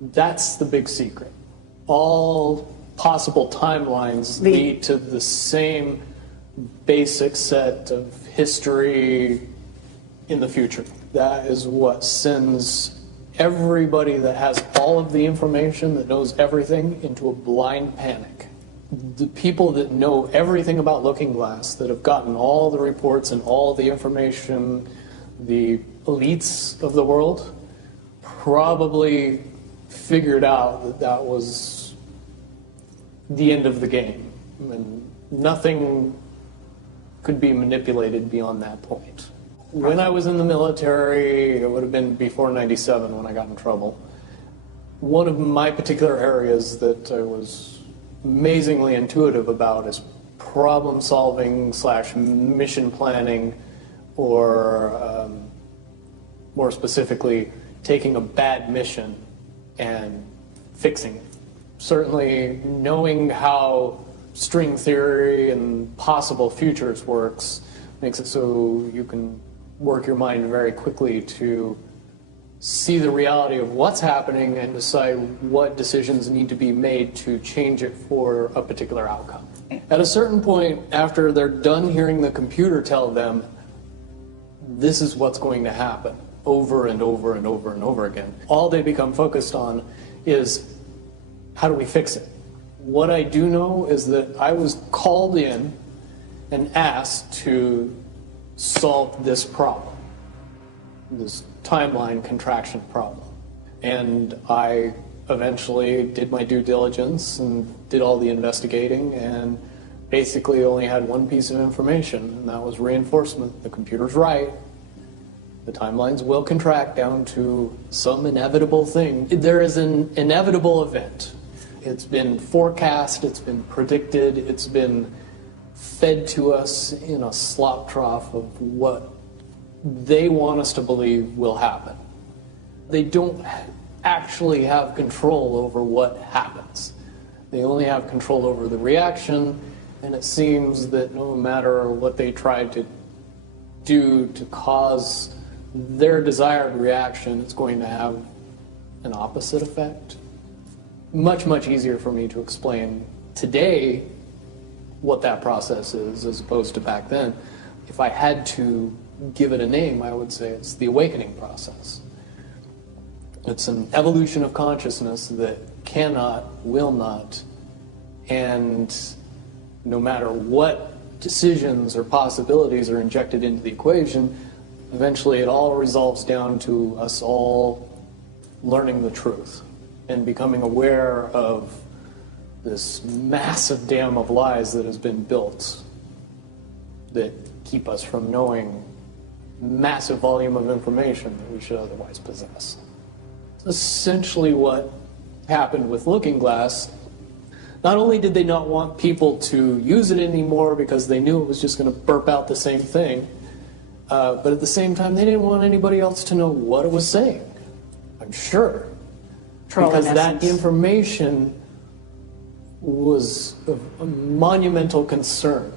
That's the big secret. All possible timelines lead to the same basic set of history in the future. That is what sends everybody that has all of the information, that knows everything, into a blind panic. The people that know everything about Looking Glass, that have gotten all the reports and all the information, the elites of the world, probably figured out that that was the end of the game. And nothing could be manipulated beyond that point. When I was in the military, it would have been before '97 when I got in trouble. One of my particular areas that I was amazingly intuitive about is problem solving / mission planning, or more specifically, taking a bad mission and fixing it. Certainly knowing how string theory and possible futures works makes it so you can work your mind very quickly to see the reality of what's happening and decide what decisions need to be made to change it for a particular outcome. At a certain point, after they're done hearing the computer tell them this is what's going to happen over and over and over and over again, all they become focused on is how do we fix it? What I do know is that I was called in and asked to solve this problem, this timeline contraction problem. And I eventually did my due diligence and did all the investigating, and basically only had one piece of information, and that was reinforcement. The computer's right. The timelines will contract down to some inevitable thing. There is an inevitable event. It's been forecast, it's been predicted, it's been fed to us in a slop trough of what they want us to believe will happen. They don't actually have control over what happens. They only have control over the reaction, and it seems that no matter what they try to do to cause their desired reaction, it's going to have an opposite effect. Much, much easier for me to explain today what that process is as opposed to back then. If I had to give it a name, I would say it's the awakening process. It's an evolution of consciousness that cannot, will not, and no matter what decisions or possibilities are injected into the equation, eventually it all resolves down to us all learning the truth and becoming aware of this massive dam of lies that has been built that keep us from knowing massive volume of information that we should otherwise possess. Essentially what happened with Looking Glass, not only did they not want people to use it anymore because they knew it was just going to burp out the same thing, but at the same time they didn't want anybody else to know what it was saying, I'm sure. Because that information was of a monumental concern